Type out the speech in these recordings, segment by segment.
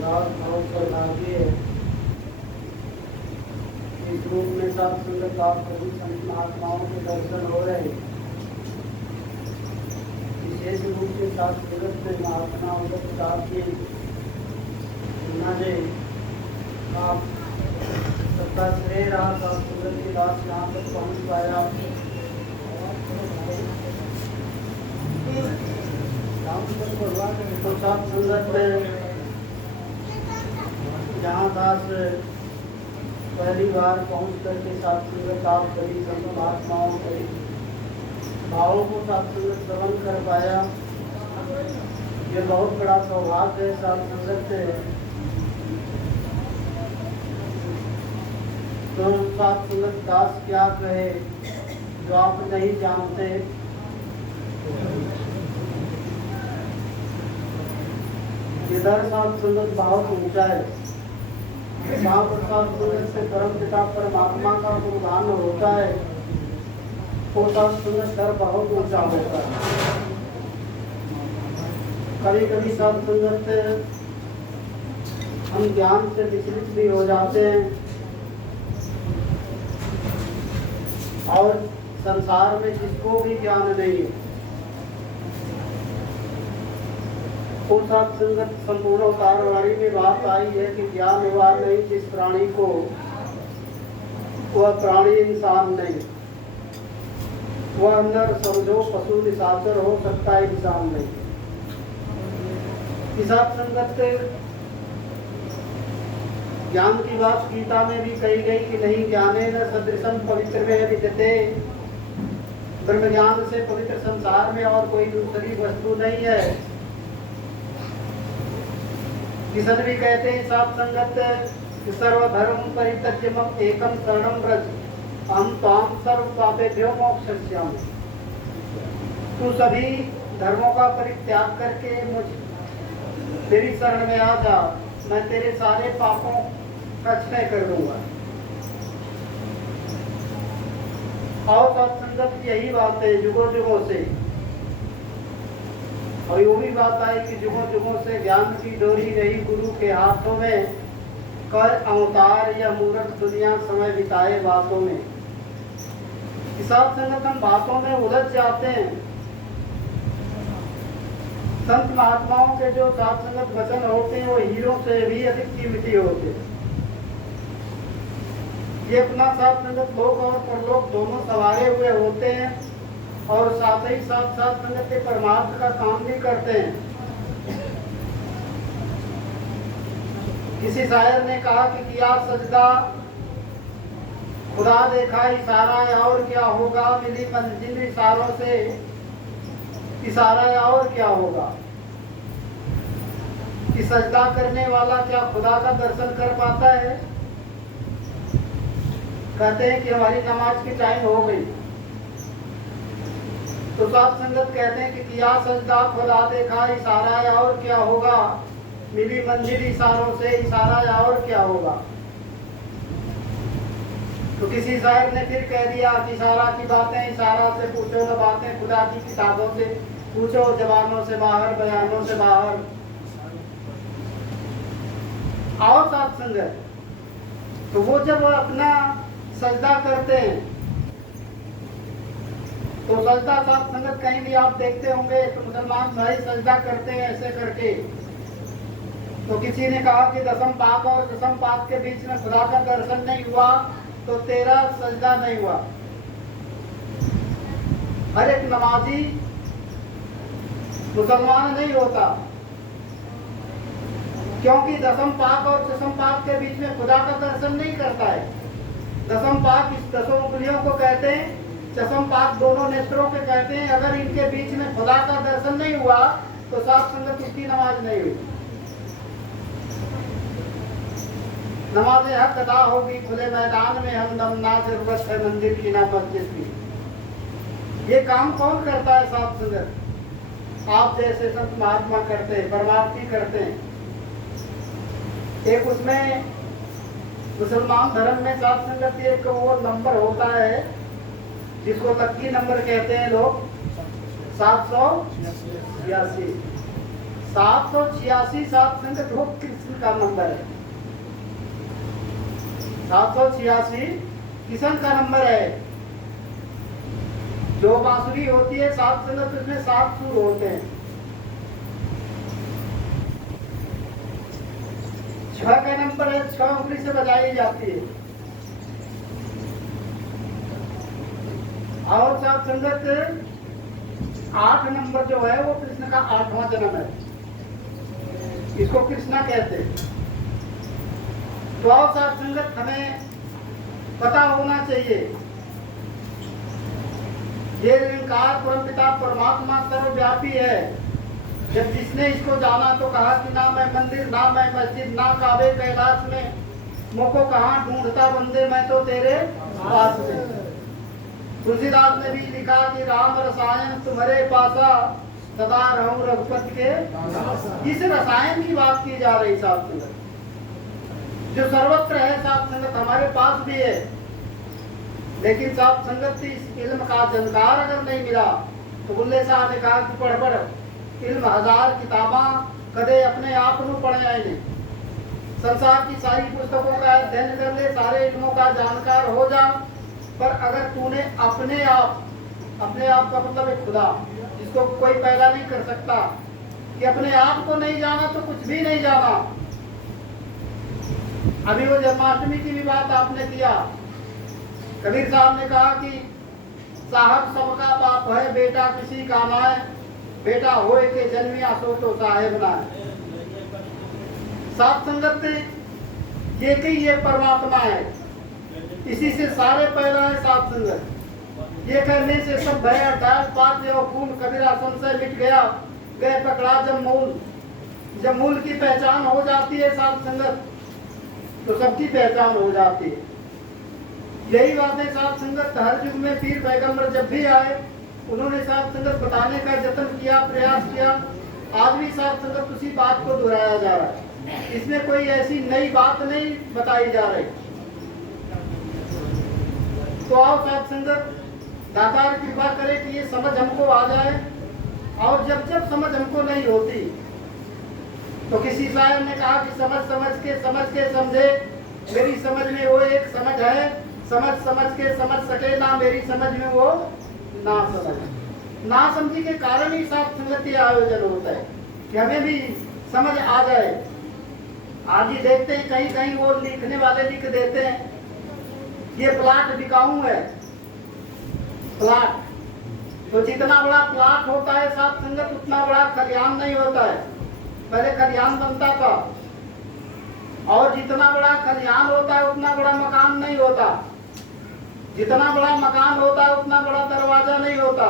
लाभ भाव सौभाग्य इस रूप में सब संगत आप सभी संत महात्माओं के दर्शन हो रहे। विशेष रूप से सात जगत में महात्मा उदक साथ में आप सबका श्रेय रहा। सब संगत के बाद यहाँ तक पहुँच पाया। तो सब संगत में जहाँ दास पहली बार पहुँच करके सात संगत आप सभी संत महात्माओं के भावों को सात संगत श्रवण कर पाया। ये बहुत बड़ा सौभाग्य है। सात संगत तो सात संगत दास क्या कहे जो आप नहीं जानते। इधर सात संगत बहुत ऊंचा है। सात संगत से परम पिता परमात्मा का गुणगान होता है। वो सात संगत दर बहुत ऊंचा होता है। कभी कभी सात संगत हम ज्ञान से विचलित भी हो जाते हैं और संसार में जिसको भी ज्ञान नहीं है वो सात संगत संपूर्ण अवतारवाणी में बात आई है कि ज्ञान हुआ नहीं जिस प्राणी को, वह प्राणी इंसान नहीं। वह नर समझो पशु निशाचर हो सकता है, इंसान नहीं। इस सात संगत ज्ञान की बात गीता में भी कही गई कि नहीं ज्ञाने न सदृशम पवित्र में विद्यते। ब्रह्म ज्ञान से पवित्र संसार में और कोई दूसरी वस्तु नहीं है। किशन भी कहते हैं सात संगत सर्वधर्म परित्यज्य एकम शरणम व्रज अहम त्वाम सर्व पापेभ्यो मोक्षयिष्यामि। तू सभी धर्मों का परित्याग करके मुझ तेरी शरण में आ जा, मैं तेरे सारे पापों का क्षय कर दूंगा। और सत्संगत यही बात है जुगों जुगों से। और यो भी बात आई कि जुगों जुगों से ज्ञान की डोरी रही गुरु के हाथों में। कर अवतार या मूर्ख दुनिया समय बिताए बातों में। सात संगत हम बातों में उलझ जाते हैं। संत महात्माओं के जो सात संगत वचन होते हैं वो हीरों से भी अधिक कीमती होते हैं। ये अपना सात संगत लोक और परलोक दोनों सवारे हुए होते हैं और साथ ही साथ सात संगत के परमार्थ का काम भी करते हैं। किसी शायर ने कहा कि किया सजदा खुदा देखा इशारा या और क्या होगा, मिली मंजिल इशारों से इशारा या और क्या होगा। कि सजदा करने वाला क्या खुदा का दर्शन कर पाता है। कहते हैं कि हमारी नमाज की टाइम हो गई तो सात संगत कहते हैं कि किया सजदा खुदा देखा इशारा या और क्या होगा, मिली मंजिल इशारों से इशारा या और क्या होगा। तो किसी शायर ने फिर कह दिया कि इशारा की बातें इशारा से पूछो न बातें खुदा की किताबों से पूछो, जवानों से बाहर बयानों से बाहर। और सात संगत तो वो जब अपना सजदा करते हैं तो सजदा सात संगत कहीं भी आप देखते होंगे तो मुसलमान भाई सजदा करते हैं ऐसे करके। तो किसी ने कहा कि दसम पाक और दसम पाक के बीच में खुदा का दर्शन नहीं हुआ तो तेरा सजदा नहीं हुआ। हर एक नमाजी मुसलमान नहीं होता क्योंकि दसम पाक और दसम पाक के बीच में खुदा का दर्शन नहीं करता है। दसम पाक इस दसों उंगलियों को कहते हैं, दसम पाक दोनों नेत्रों के कहते हैं। अगर इनके बीच में खुदा का दर्शन नहीं हुआ तो सात संगत उसकी नमाज नहीं हुई। नमाज हक अदा होगी खुले मैदान में हमदम, ना जरूरत है मंदिर की ना मस्जिद की। ये काम कौन करता है? सात संगत आप जैसे संत महात्मा करते हैं, परमार्थी करते हैं। एक उसमें मुसलमान धर्म में सात संगत एक वो नंबर होता है जिसको लक्की नंबर कहते हैं लोग, 782। 786 सात संगत वो कृष्ण का नंबर है। 786 कृष्ण का नंबर है। जो बांसुरी होती है सात संगत, उसमें 7 सुर होते हैं। 6 का नंबर है, 6 उंगली से बजाई जाती है। और सात संगत 8 नंबर जो है वो कृष्ण का 8वां जन्म है, इसको कृष्णा कहते हैं। तो और सात संगत हमें पता होना चाहिए, ये निरंकार परमपिता परमात्मा सर्वव्यापी है। जब जिसने इसको जाना तो कहा कि ना मैं मंदिर, ना मैं मस्जिद, ना काबे कैलाश में, मुझको कहाँ ढूंढता बंदे मैं तो तेरे पास में। तुलसीदास ने भी लिखा कि राम रसायन तुम्हारे पासा, सदा रहूं रघुपति के। इस रसायन की बात की जा रही सात संगत, जो सर्वत्र है। सात संगत हमारे पास भी है, लेकिन सात संगत इस इल्म का जानकार अगर नहीं मिला तो बुल्ले साहब ने कहा कि पढ़ पढ़ इल्म 1000 किताबा कदे अपने आप को पढ़ जाए नहीं। संसार की सारी पुस्तकों का अध्ययन कर ले, सारे इल्मों का जानकार हो जा, पर अगर तूने अपने आप का मतलब है खुदा, जिसको कोई पैदा नहीं कर सकता, कि अपने आप को नहीं जाना तो कुछ भी नहीं जाना। अभी वो जन्माष्टमी की भी बात आपने किया। कबीर साहब ने कहा कि साहब सबका बाप है, बेटा किसी का ना है, बेटा होए के जन्मिया सो तो साहेब ना है। सात संगत ये कि ये परमात्मा है, इसी से सारे पैदा है सात संगत। ये करने से सब भया डाल पात और फूल, कबीरा संशय मिट गया, गए पकड़ा जब मूल। जब मूल की पहचान हो जाती है सात संगत, तो सबकी पहचान हो जाती है। यही बात है सात संगत। हर युग में पीर पैगंबर जब भी आए, उन्होंने सात संगत बताने का यत्न किया, प्रयास किया। आज भी सात संगत उसी बात को दोहराया जा रहा है, इसमें कोई ऐसी नई बात नहीं बताई जा रही। तो आओ सात संगत, दातार कृपा करे कि ये समझ हमको आ जाए। और जब जब समझ हमको नहीं होती, तो किसी शायर ने कहा कि समझ समझ के समझे, मेरी समझ में वो एक समझ है, समझ के समझ सके ना, मेरी समझ में वो ना समझ। ना समझी के कारण ही सात संगति आयोजन होता है कि हमें भी समझ आ जाए। आज ही देखते हैं कहीं कहीं वो लिखने वाले लिख देते हैं ये प्लाट बिकाऊ है। प्लाट तो जितना बड़ा प्लाट होता है सात संगत, उतना बड़ा खलियान नहीं होता है। पहले खलियान बनता था, और जितना बड़ा खलियान होता है उतना बड़ा मकान नहीं होता। जितना बड़ा मकान होता है उतना बड़ा दरवाजा नहीं होता।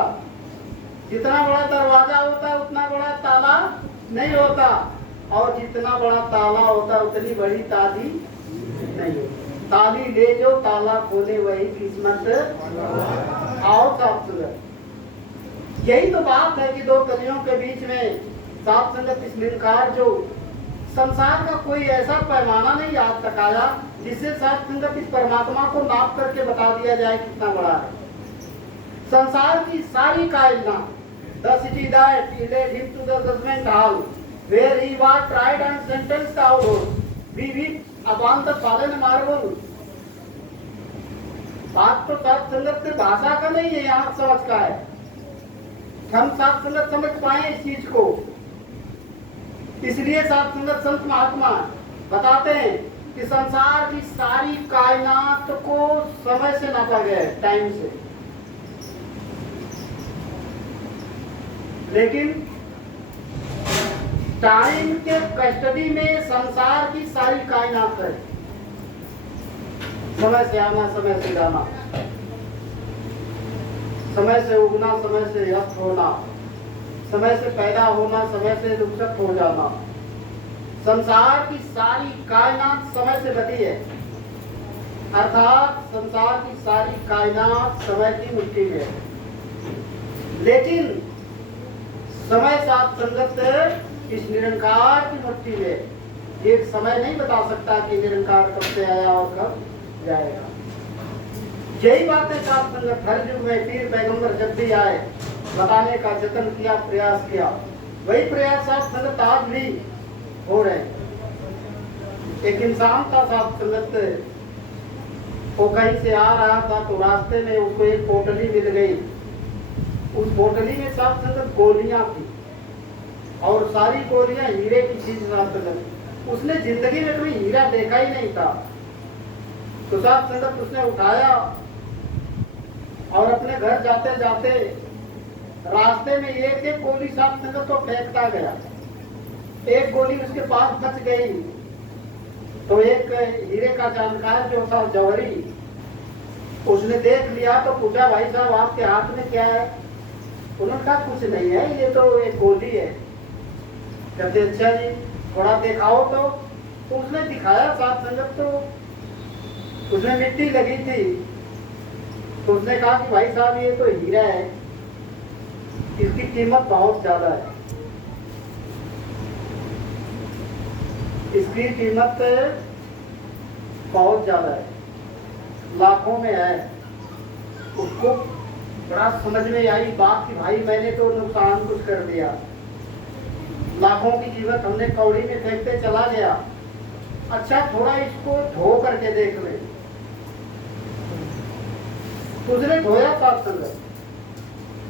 जितना बड़ा दरवाजा होता है उतना बड़ा ताला नहीं होता, और जितना बड़ा ताला होता है उतनी बड़ी ताली नहीं होती। ताली ले जो ताला खोले वही किस्मत। आओ सात संगत, यही तो बात है कि दो कलियों के बीच में सात संगत इस निरंकार, जो संसार का कोई ऐसा पैमाना नहीं आज तक आया जिससे सात संगत इस परमात्मा को नाप करके बता दिया जाए कितना बड़ा है। संसार की सारी कायनात, the city that he led him to the judgment hall, where he was tried and sentenced out, we weep upon the fallen marble। बात तो सात संगत से भाषा का नहीं है, यहाँ समझ का है। हम सात संगत समझ पाए इस चीज को, इसलिए सात संगत संत महात्मा बताते हैं कि संसार की सारी कायनात को समय से नापा गया है, टाइम से। लेकिन टाइम के कस्टडी में संसार की सारी कायनात है। समय से आना, समय से जाना, समय से उगना, समय से अस्त होना, समय से पैदा होना, समय से रुखसत हो जाना। संसार की सारी कायनात समय से बनी है, अर्थात संसार की सारी कायनात समय की मुट्ठी में है। लेकिन समय सात संगत इस निरंकार की मुट्ठी में। एक समय नहीं बता सकता कि निरंकार कब से आया और कब जाएगा। यही बात है सात संगत। हर युग में पीर पैगंबर जब भी आए, बताने का यत्न किया, प्रयास किया, वही प्रयास साथ संगत आज भी हो रहे हैं। एक इंसान था साथ संगत, वो कहीं से आ रहा था तो रास्ते में उसको एक पोटली मिल गई। उस पोटली में साथ संगत गोलियां थी और सारी गोलियां हीरे की थी साथ संगत। उसने जिंदगी में कभी हीरा देखा ही नहीं था। तो साथ संगत उसने उठाया और अपने घर जाते जाते रास्ते में एक एक गोली साथ संगत को फेंकता गया। एक गोली उसके पास बच गई तो एक हीरे का जानकार जो था जौहरी, उसने देख लिया तो पूछा, भाई साहब आपके हाथ में क्या है? उन्होंने कहा कुछ नहीं है, ये तो एक गोली है। कहते अच्छा जी थोड़ा दिखाओ। तो उसने दिखाया साथ संगत, तो उसमें मिट्टी लगी थी। तो उसने कहा कि भाई साहब ये तो हीरा है, इसकी कीमत बहुत ज्यादा है, इसकी कीमत बहुत ज्यादा है, लाखों में है। उसको बड़ा समझ में आई बात कि भाई मैंने तो नुकसान कुछ कर दिया, लाखों की कीमत हमने कौड़ी में फेंकते चला गया। अच्छा थोड़ा इसको धो करके देख ले। उसने धोया साथ संगत,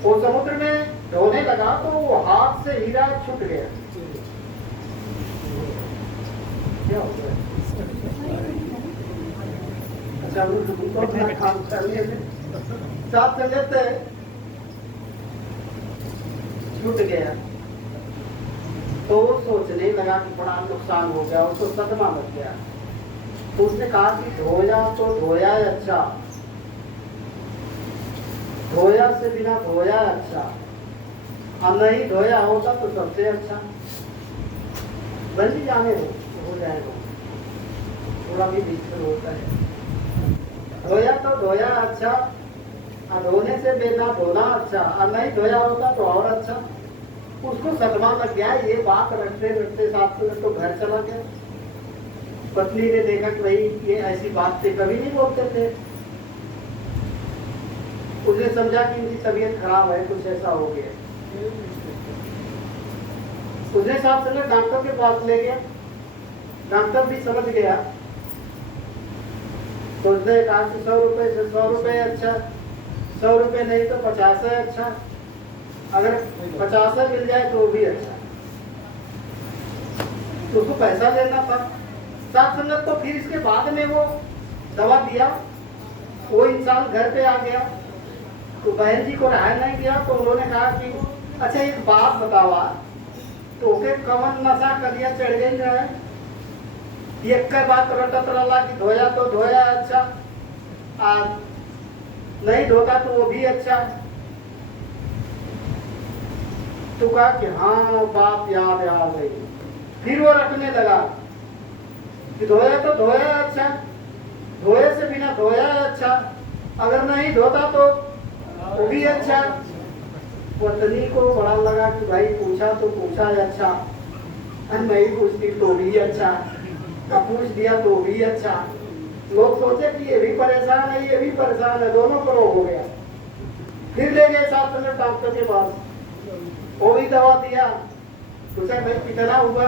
वो समुद्र में धोने लगा तो वो हाथ से हीरा छूट गया। क्या हो गया? अच्छा उनको अपना काम करने में साथ संगत छूट गया। तो वो सोचने लगा कि बड़ा नुकसान हो गया, उसको सदमा लग गया। तो उसने कहा कि धोया तो धोया है अच्छा, धोया से बिना धोया अच्छा, और नहीं धोया होता तो सबसे अच्छा। बंदी जाने हो जाएगा, थोड़ा भी दिक्कत होता है। धोया तो धोया अच्छा, और धोने से बिना धोना अच्छा, और नहीं धोया होता तो और अच्छा। उसको सदमा लग गया। ये बात रखते रखते साथ में तो घर चला गया। पत्नी ने देखा कि भाई ये ऐसी बात से कभी नहीं बोलते थे। उसने समझा कि इनकी तबीयत खराब है, कुछ ऐसा हो गया। उसने साथ संगत डॉक्टर के पास ले गया। डॉक्टर भी समझ गया। तो उसने कहा कि 100 रुपए से 100 रुपए अच्छा, 100 रुपए नहीं तो 50 है अच्छा, अगर 50 मिल जाए तो भी अच्छा। तो उसको पैसा लेना था साथ संगत। तो फिर इसके बाद में वो दवा दिया। वो इंसान घर पे आ गया तो बहन जी को रहा नहीं दिया। तो उन्होंने कहा कि अच्छा एक बात बतावा, तो के कवन नशा कलिया चढ़ गई है? एक बात रटत रहा कि धोया तो धोया अच्छा, नहीं धोता तो वो भी अच्छा। तो कहा कि हाँ बात याद आ गई। फिर वो रखने लगा कि धोया तो धोया अच्छा, धोए से बिना धोया अच्छा, अगर नहीं धोता तो वो भी अच्छा। पत्नी को बड़ा लगा कि भाई पूछा तो पूछा अच्छा, नहीं पूछती तो भी अच्छा, अब पूछ दिया तो भी अच्छा। लोग सोचे कि ये भी परेशान है, ये भी परेशान है, दोनों को रोग हो गया। फिर ले गए साथ में डॉक्टर के पास, वो भी दवा दिया। पूछा भाई कितना हुआ?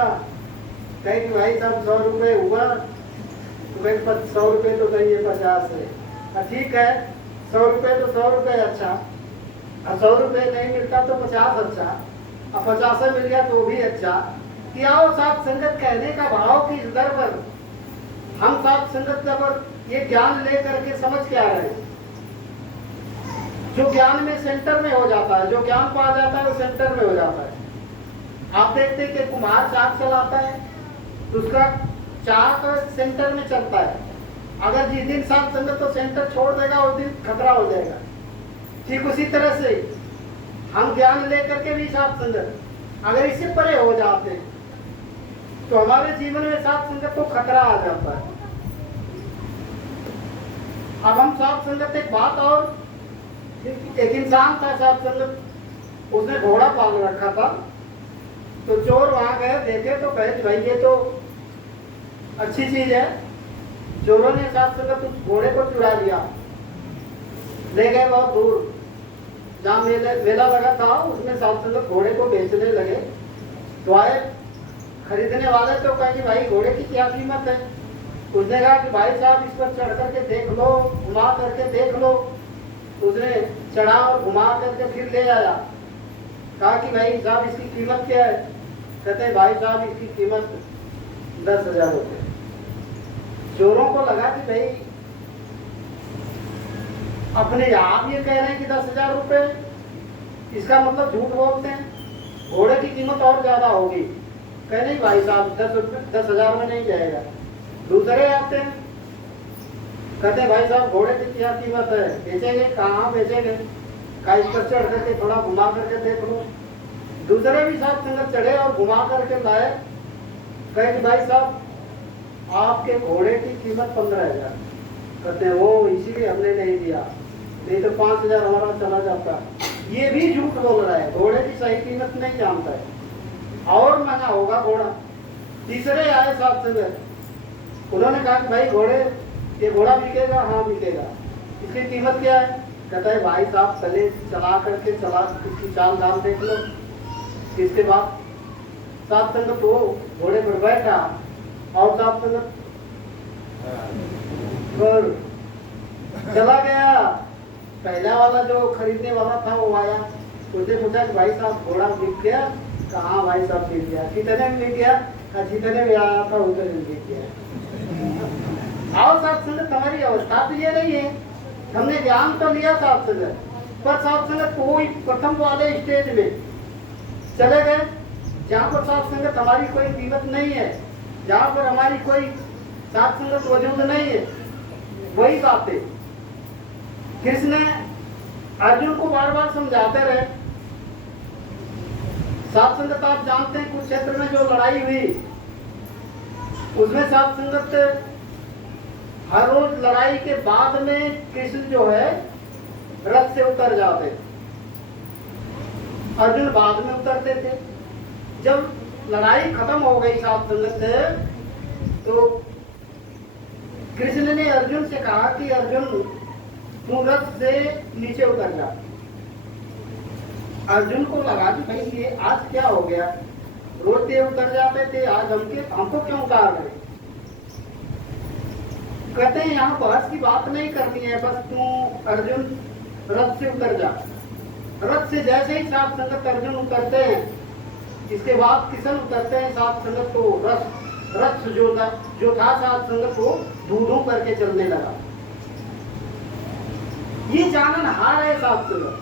कहे कि भाई साहब 100 रुपए हुआ। तो भाई 100 रुपए तो नहीं है, 50 है। ठीक है 100 रुपए तो 100 रुपए अच्छा, और 100 रुपए नहीं मिलता तो 50 अच्छा, और 50 मिल गया तो भी अच्छा। कि आओ साथ संगत कहने का भाव की दर पर हम साथ संगत पर ये ज्ञान लेकर के समझ के आ रहे हैं। जो ज्ञान में सेंटर में हो जाता है, जो ज्ञान पा जाता है वो सेंटर में हो जाता है। आप देखते हैं कि कुम्हार चाक चलाता है तो उसका चाक सेंटर में चलता है। अगर जिस दिन साथ संगत तो सेंटर छोड़ देगा उस दिन खतरा हो जाएगा। ठीक उसी तरह से हम ज्ञान लेकर के भी साथ संगत अगर इससे परे हो जाते तो हमारे जीवन में साथ संगत को खतरा आ जाता है। अब हम साथ संगत एक बात और, एक इंसान था साथ संगत, उसने घोड़ा पाल रखा था। तो चोर वहां गए, देखे तो कहे भाई ये तो अच्छी चीज है। चोरों ने साथ संगत उस घोड़े को चुरा लिया, ले गए बहुत दूर जहाँ मेला लगा था। उसमें साथ संगत घोड़े को बेचने लगे। तो आए खरीदने वाले तो कहे कि भाई घोड़े की क्या कीमत है। उसने कहा कि भाई साहब इस पर चढ़ करके देख लो, घुमा करके देख लो। उसने चढ़ा और घुमा करके फिर ले आया। कहा कि भाई साहब इसकी कीमत क्या है। कहते हैं भाई साहब इसकी कीमत 10,000 रुपये। चोरों को लगा कि भाई अपने आप ये कह रहे हैं कि 10,000 रुपये, इसका मतलब झूठ बोलते हैं, घोड़े की कीमत और ज्यादा होगी। कहे नहीं भाई साहब 10,000 में नहीं जाएगा। दूसरे आते हैं, कहते हैं भाई साहब घोड़े की क्या कीमत है, बेचेंगे? कहाँ बेचेंगे? का इस पर चढ़ करके थोड़ा घुमा करके देख लो। दूसरे भी साहब संगत चढ़े और घुमा करके लाए। कहे कि भाई साहब आपके घोड़े की कीमत 15,000। कहते हैं वो इसीलिए हमने नहीं दिया, नहीं तो 5,000 हमारा चला जाता। ये भी झूठ बोल रहा है, घोड़े की सही कीमत नहीं जानता है, और महंगा होगा घोड़ा। तीसरे आए साहब संगत, उन्होंने कहा कि भाई घोड़े, ये घोड़ा बिकेगा? हाँ बिकेगा। इसकी कीमत क्या है? कहता है भाई साहब पहले चला करके चला इसकी चाल दाल देख लो। इसके बाद साहब संगत वो घोड़े पर बैठा और साहब संगत और चला गया। पहला वाला जो खरीदने वाला था वो आया, उसने पूछा कि भाई साहब घोड़ा बिक गया? कहाँ भाई साहब बिक गया। कितने में बिक गया? जितने में आया था उतने में बिक गया। और साहब संगत हमारी अवस्था तो ये नहीं है, हमने ज्ञान तो लिया साहब संगत, पर साहब संगत कोई प्रथम वाले स्टेज में चले गए जहाँ पर साहब संगत हमारी कोई कीमत नहीं है, जहाँ पर हमारी कोई साहब संगत वजूद नहीं है। वही बात है, कृष्ण अर्जुन को बार बार समझाते रहे। साहब संगत आप जानते हैं कुरुक्षेत्र में जो लड़ाई हुई, उसमें साहब संगत हर रोज लड़ाई के बाद में कृष्ण जो है रथ से उतर जाते, अर्जुन बाद में उतरते थे। जब लड़ाई खत्म हो गई साहब संगत, तो कृष्ण ने अर्जुन से कहा कि अर्जुन तू रथ से नीचे उतर जा। अर्जुन को लगा कि भाई ये आज क्या हो गया, रोज ये उतर जाते थे, आज हमको क्यों उतार रहे। कहते हैं यहाँ बहस की बात नहीं करनी है, बस तू अर्जुन रथ से उतर जा। रथ से जैसे ही साहब संगत अर्जुन उतरते हैं, इसके बाद किशन उतरते हैं साहब संगत, तो रथ जो था साहब संगत को धू करके चलने लगा। ये जानन हार है साहब संगत,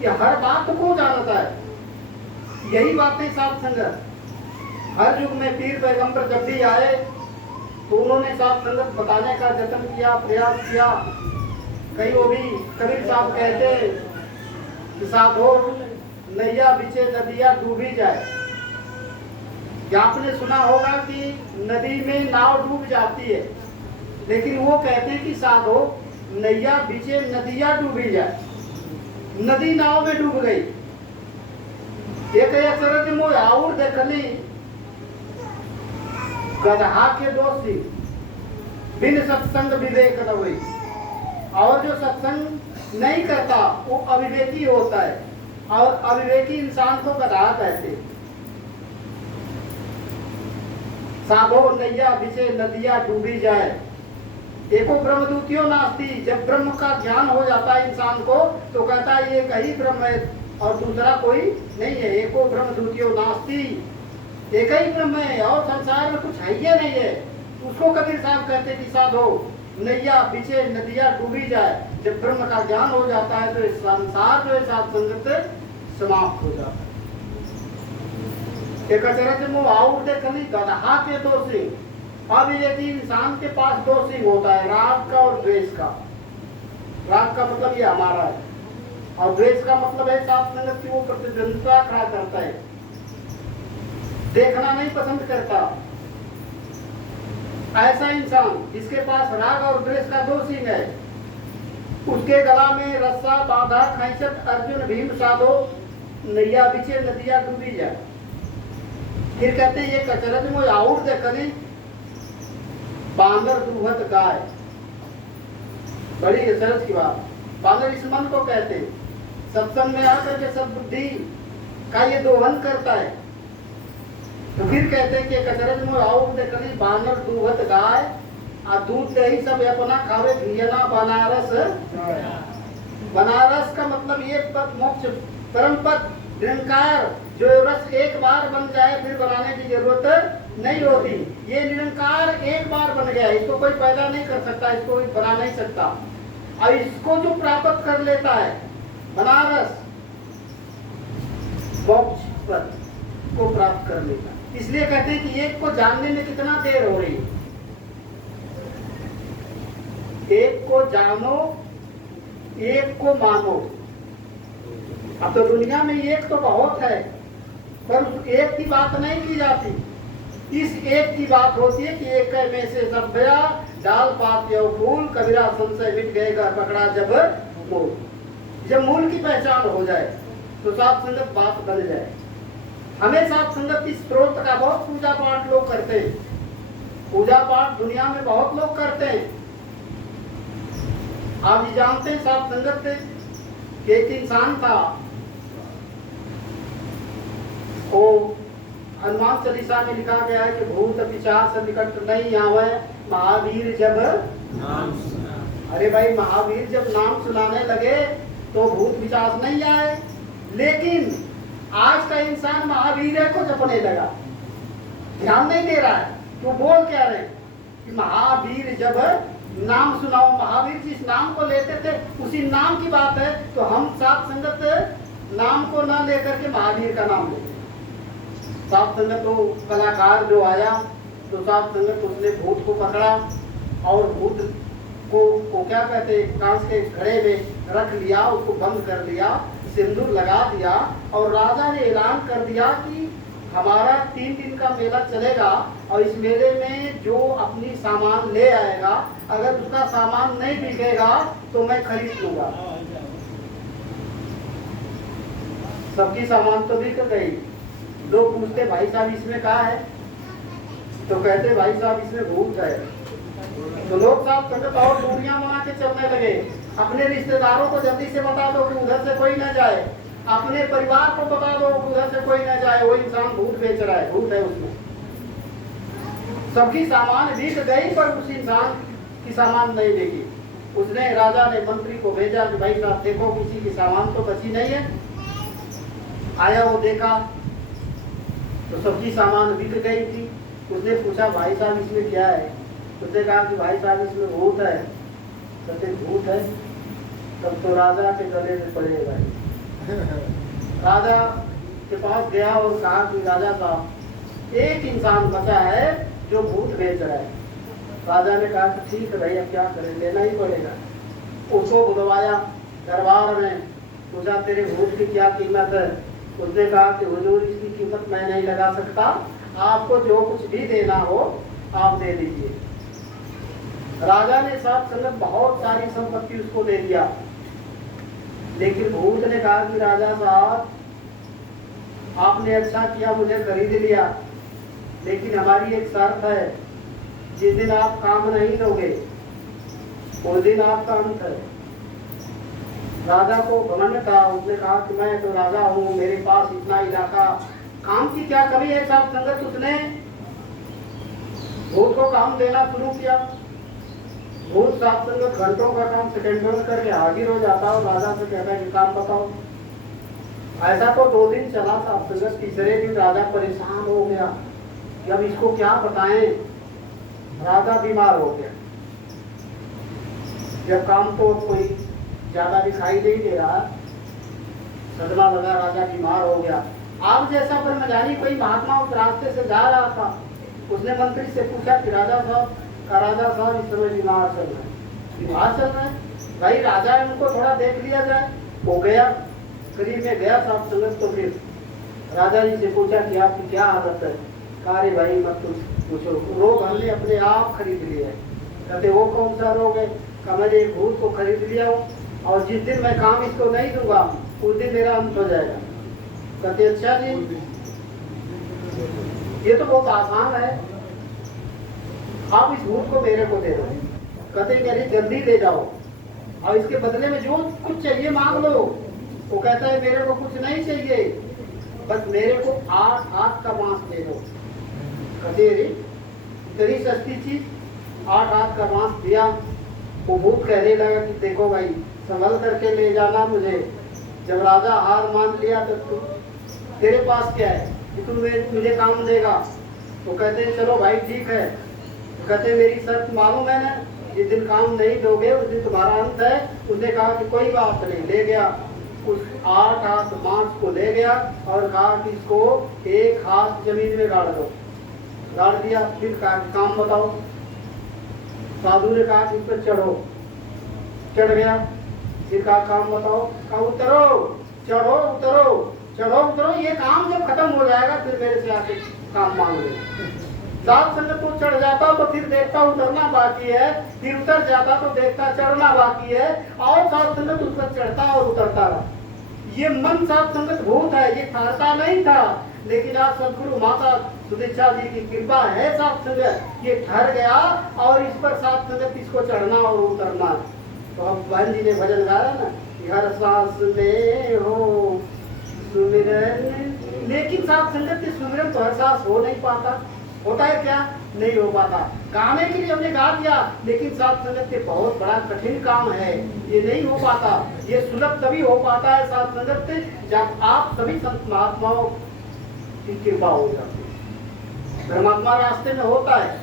कि हर बात को जानता है। यही बातें साहब संगत हर युग में पीर पैगंबर जब भी आए तो उन्होंने साहब संगत बताने का जतन किया, प्रयास किया। कई वो भी कबीर साहब कहते कि साधो नैया बिचे नदिया डूबी जाए। क्या आपने सुना होगा कि नदी में नाव डूब जाती है, लेकिन वो कहते हैं कि साधो नैया बिचे नदिया डूबी जाए। नदी नाव में डूब गई। एक ऐसा मोह और देखली गधा के दोषी बिन सत्संग विवेक न हुई। और जो सत्संग नहीं करता वो अविवेकी होता है, और अविवेकी इंसान को गधा कहते। साधो नैया बिचे नदिया डूबी जाए, एको ब्रह्मद्वितीयो नास्ति। जब ब्रह्म का ज्ञान हो जाता है इंसान को तो कहता है एक ही ब्रह्म है और दूसरा कोई नहीं है। एको ब्रह्मद्वितीयो नास्ति, एक ही ब्रह्म है और संसार में कुछ है ही नहीं है। उसको कबीर साहब कहते कि साधो नैया बिचे नदिया डूबी जाए। जब ब्रह्म का ज्ञान हो जाता है तो संसार जो है साथ संगत समाप्त हो जाता है। एक अचरज मुँह आउर देखली गधा के दोषी। अब यदि इंसान के पास दो सिंह होता है, राग का और द्वेष का। राग का मतलब ये हमारा है, और द्वेष का मतलब है साथ संगत की वो प्रतिद्वंद्विता खड़ा करता है, देखना नहीं पसंद करता। ऐसा इंसान जिसके पास राग और द्वेष का दो सिंह है, उसके गला में रस्सा बांधा खैचत अर्जुन भीम साधो नैया बिचे नदिया डूबी जाए। फिर कहते हैं ये कचरज में आउर देखली बांदर दुहत गाय। बड़ी सरस की बात। बांदर इस मन को कहते, सत्संग में आकर के सब बुद्धि का ये दोहन करता है। तो फिर कहते हैं कि कचरज में आओ देखली बानर दूहत गाय आ दूध दही सब अपना खावे घियना बनारस। बनारस का मतलब ये पद मोक्ष परम पद निरंकार, जो रस एक बार बन जाए फिर बनाने की जरूरत नहीं होती। ये निरंकार एक बार बन गया, इसको कोई पैदा नहीं कर सकता, इसको कोई बना नहीं सकता। और इसको जो प्राप्त कर लेता है बनारस मोक्ष पद को प्राप्त कर लेता। इसलिए कहते हैं कि एक को जानने में कितना देर हो रही है। एक को जानो, एक को मानो। अब तो दुनिया में एक तो बहुत है, पर उस एक की बात नहीं की जाती। इस एक की बात होती है कि एक में से सब गया, डाल पात यो फूल, कबीरा संशय मिट गए घर पकड़ा जब मूल। जब मूल की पहचान हो जाए तो सात संगत बात बन जाए। हमें सात संगत इस स्रोत का बहुत पूजा पाठ लोग करते हैं। पूजा पाठ दुनिया में बहुत लोग करते हैं। आप ये जानते हैं सात संगत कि एक इंसान था, वो हनुमान चालीसा में लिखा गया है कि भूत पिशाच निकट नहीं आवे महावीर जब नाम सुना। अरे भाई, महावीर जब नाम सुनाने लगे तो भूत पिशाच नहीं आए। लेकिन आज का इंसान महावीर को जपने लगा, ध्यान नहीं दे रहा है। तो बोल क्या रहे कि महावीर जब नाम सुनाओ। महावीर जिस नाम को लेते थे उसी नाम की बात है। तो हम सात संगत नाम को न लेकर के महावीर का नाम लेते। सात संगत तो कलाकार जो आया तो सात संगत उसने भूत को पकड़ा और भूत को क्या कहते कांच के घड़े में रख लिया, उसको बंद कर दिया, सिंदूर लगा दिया और राजा ने ऐलान कर दिया कि हमारा 3 दिन का मेला चलेगा और इस मेले में जो अपनी सामान ले आएगा, अगर उसका सामान नहीं बिकेगा तो मैं खरीद लूंगा। सबकी सामान तो बिक गई। लोग पूछते भाई साहब इसमें क्या है, तो कहते भाई साहब इसमें भूत है। तो लोग साहब संगत और दूरियां बना के चलने लगे। अपने रिश्तेदारों को जल्दी से बता दो कि उधर से कोई न जाए, अपने परिवार को बता दो कि उधर से कोई न जाए, वो इंसान भूत बेच रहा है, भूत है उसमें। सबकी सामान बिक गई पर उस इंसान की सामान नहीं बिकी। उसने राजा ने मंत्री को भेजा कि भाई साहब देखो किसी की सामान तो बची नहीं है। आया, वो देखा तो सबकी सामान बिक गई थी। उसने पूछा भाई साहब इसमें क्या है? उसने कहा कि भाई साहब इसमें भूत है। कहते भूत है? तब तो राजा के गले में पड़े भाई। राजा के पास गया और कहा कि राजा साहब एक इंसान बचा है जो भूत बेच रहा है। राजा ने कहा कि ठीक है भाई, अब क्या करें, लेना ही पड़ेगा। उसको बुलवाया दरबार में, पूछा तेरे भूत की क्या कीमत है? उसने कहा कि हुजूर इसकी कीमत मैं नहीं लगा सकता, आपको जो कुछ भी देना हो आप दे दीजिए। राजा ने साथ संगत बहुत सारी संपत्ति उसको दे दिया। लेकिन भूत ने कहा कि राजा साहब आपने अच्छा किया, मुझे खरीद लिया, लेकिन हमारी एक शर्त है, जिस दिन आप काम नहीं दोगे उस दिन आपका अंत है। राजा को घमंड था। उसने कहा कि मैं तो राजा हूँ, मेरे पास इतना इलाका, काम की क्या कमी है साहब संगत? उसने भूत को काम देना शुरू किया। भूत साहब संगत घंटों का काम सेकेंडों में करके हाजिर हो जाता और राजा से कहता है कि काम बताओ। ऐसा तो 2 दिन चला साहब संगत। तीसरे दिन राजा परेशान हो गया कि अब इसको क्या बताएं। राजा बीमार हो गया। जब काम तो कोई ज्यादा दिखाई नहीं दे रहा, सदमा लगा, राजा बीमार हो गया। आप जैसा ब्रह्मचारी कोई महात्मा उस रास्ते से जा रहा था, उसने मंत्री से पूछा कि राजा साहब इस समय बीमार चल रहा है। बीमार चल रहा है भाई, राजा उनको थोड़ा देख लिया जाए। वो गया, करीब में गया साहब संगत। तो फिर राजा जी से पूछा कि आपकी क्या हालत है? कहा रे भाई मत पूछो, रोग हमने अपने आप खरीद लिया है। कहते वो कौन सा रोग है? कहा मैंने एक भूत को खरीद लिया हूँ और जिस दिन मैं काम इसको नहीं दूंगा उस दिन मेरा अंत हो जाएगा। कहते अच्छा जी, ये तो बहुत आसान है, आप इस भूत को मेरे को दे दो। कहते मेरी जल्दी ले जाओ और इसके बदले में जो कुछ चाहिए मांग लो। वो कहता है मेरे को कुछ नहीं चाहिए, बस मेरे को 8 हाथ का मांस दे दो। कचेरी इतनी सस्ती चीज 8 हाथ का बांस दिया। वो भूत कहने लगा कि देखो भाई संभल करके ले जाना मुझे। जब राजा हार मान लिया तो तू तेरे पास क्या है कि तू मुझे काम देगा? तो कहते हैं चलो भाई ठीक है। तो कहते हैं मेरी शर्त मालूम है ना, जिस दिन काम नहीं दोगे उस दिन तुम्हारा अंत है। उसने कहा कि कोई बात नहीं। ले गया उस 8 हाथ बांस को ले गया और कहा कि इसको 1 हाथ जमीन में गाड़ दो। गाड़ दिया। फिर कहा कि काम बताओ। साधु ने कहा कि इस पर चढ़ो। चढ़ गया। फिर कहा काम बताओ। कहा उतरो। चढ़ो उतरो चढ़ो उतरो। ये काम जब खत्म हो जाएगा फिर मेरे से आके काम मांग लो। साथ संगत तो चढ़ जाता तो फिर देखता उतरना बाकी है, फिर उतर जाता तो देखता चढ़ना बाकी है, और साथ संगत उस पर चढ़ता और उतरता रहा। ये मन साथ संगत भूत है, ये ठहरता नहीं था। लेकिन आज सदगुरु माता सुदीक्षा जी की कृपा है, साथ संगत ये ठहर गया और इस पर साथ संगत इसको चढ़ना और उतरना। तो अब बहन जी ने भजन गाया ना, हर सांस में हो सुमिरन। लेकिन साथ संगत सुमिरन तो हर सांस हो नहीं पाता। होता है क्या? नहीं हो पाता। गाने के लिए हमने गा दिया, लेकिन साथ संगत के बहुत बड़ा कठिन काम है, ये नहीं हो पाता। ये सुलभ तभी हो पाता है साथ संगत से जब आप सभी संत महात्माओं की कृपा हो जाती है। परमात्मा रास्ते में होता है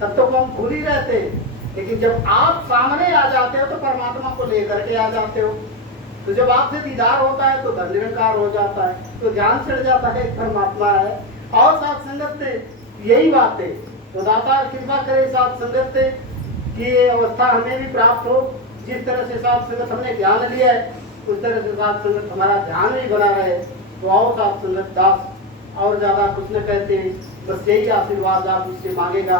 तब तो हम भूल ही रहते हैं, लेकिन जब आप सामने आ जाते हो तो परमात्मा को लेकर के आ जाते हो। तो जब आपसे दीदार होता है तो धन निरंकार हो जाता है, तो ध्यान चढ़ जाता है परमात्मा है। और साथ संगत से यही बात है। तो दाता कृपा करे साथ संगत से कि ये अवस्था हमें भी प्राप्त हो। जिस तरह से साथ संगत हमने ध्यान लिया है उस तरह से साथ संगत हमारा ध्यान भी बना रहे। तो आओ साथ संगत दास और ज्यादा कुछ न कहते, बस यही आशीर्वाद आप इससे मांगेगा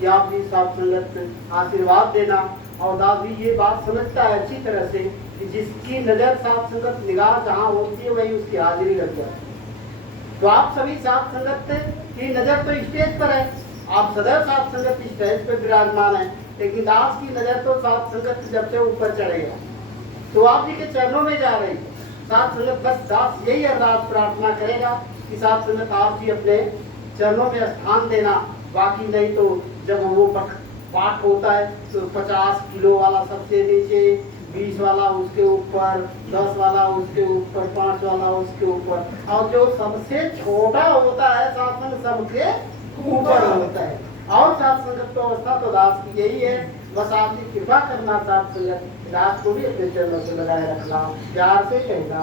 कि आप भी साथ संगत आशीर्वाद देना। और दास भी ये बात समझता है अच्छी तरह से कि जिसकी नजर साथ संगत निगाह जहाँ होती है वही उसकी हाजिरी लग जाती है। तो आप सभी साथ संगत की नजर तो स्टेज पर है, आप सदैव साथ संगत स्टेज पर विराजमान है, लेकिन दास की नजर तो साथ संगत जब से ऊपर चढ़ेगा तो आप जी के चरणों में जा रही साथ संगत। बस दास यही अरदास प्रार्थना करेगा कि साथ संगत आप जी अपने चरणों में स्थान देना। बाकी नहीं तो जब वो पाठ होता है तो 50 किलो वाला सबसे नीचे, 20 वाला उसके ऊपर, 10 वाला उसके ऊपर, 5 वाला उसके ऊपर, और जो सबसे छोटा होता है साथ संगत सबके ऊपर होता है। और साथ संगत तो अवस्था तो दास की यही है। बस आपकी कृपा करना साथ संगत, दास को भी अपने चरणों से लगाए रखना, प्यार से कहना।